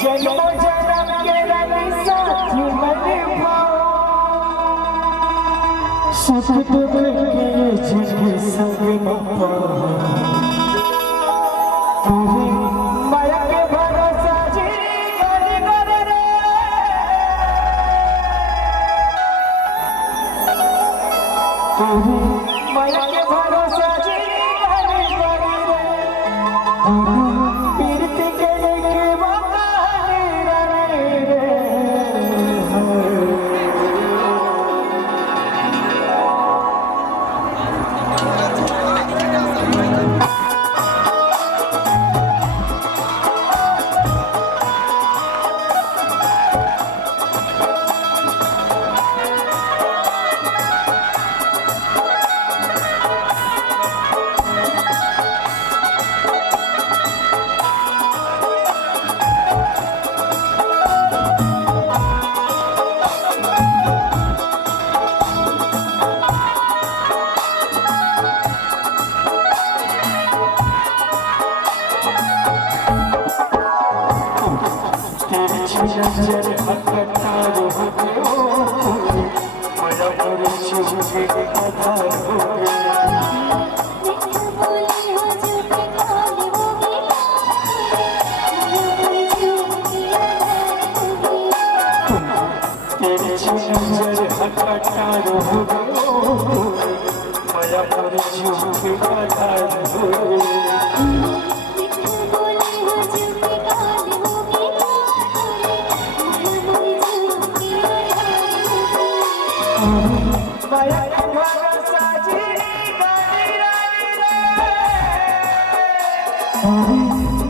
जन्म जन्म के रंग साथी मन भाओ सुख दुख के जग संग न पाओ माया के भरोसा जी गरी गरी रे माया के भरोसा जी गरी गरी रे पीरत के लेके बंगाली रे जर हकता रहोगे माया पर छुपे कथा रहोगे तेरे जर हकता रहोगे माया पर छुपे कथा रहोगे माया के भरोसा जी गरी गरी रे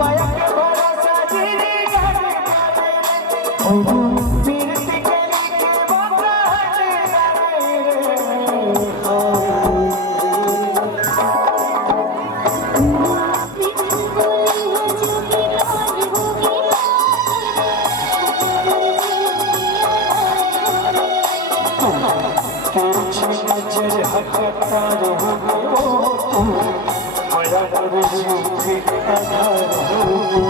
माया के भरोसा जी गरी गरी रे पीरत के लेके बंगाली जर हकता रहोगे माया पर छुपे कथा रहोगे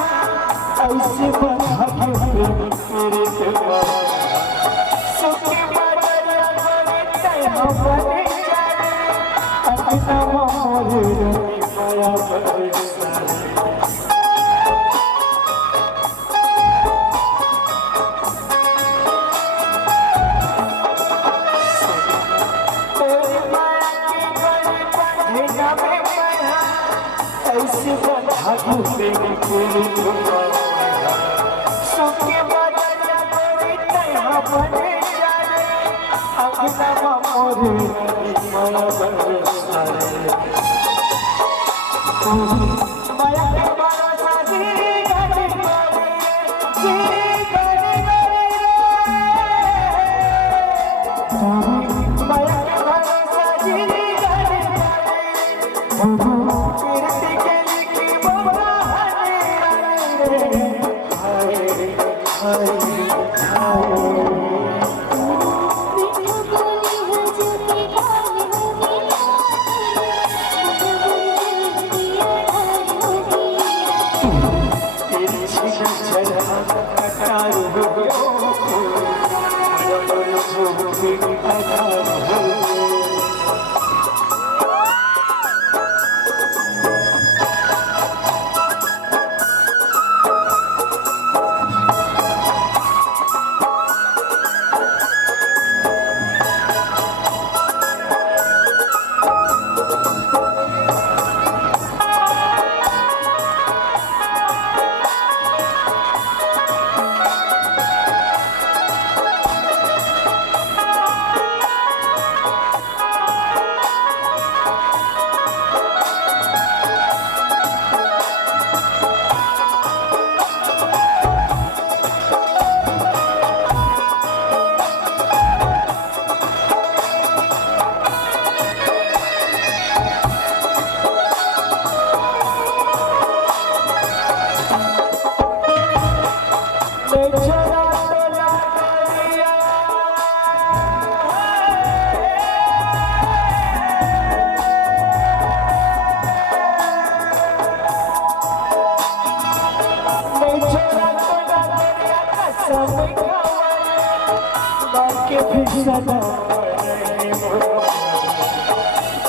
ऐसे भाग्य तेरे देवा सुखी बदरिया करे तैया बने जाने अपना मोर रंगी माया बरसाने तेरी माया की गली बंधेगा में माया ऐसे भाग्य तेरे देवा सुखी बदरिया करे तैया बने जाने अपना मोर रंगी माया बरसाने माया के भरोसा जी गरी गरी रे माया के भरोसा जी गरी गरी पीरत के लेके बंगाली रे हाय के भी सदा रहे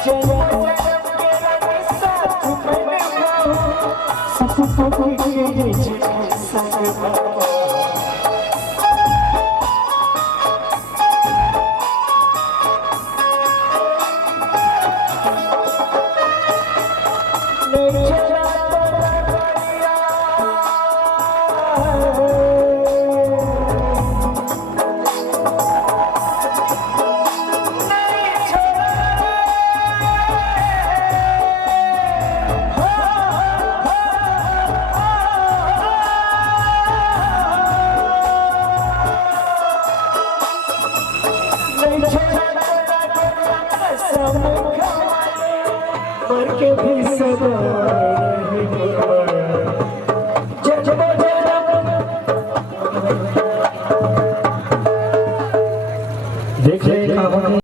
जन्म जन्म के रंग साथ में सपनों के संग पर के भी सदा रहे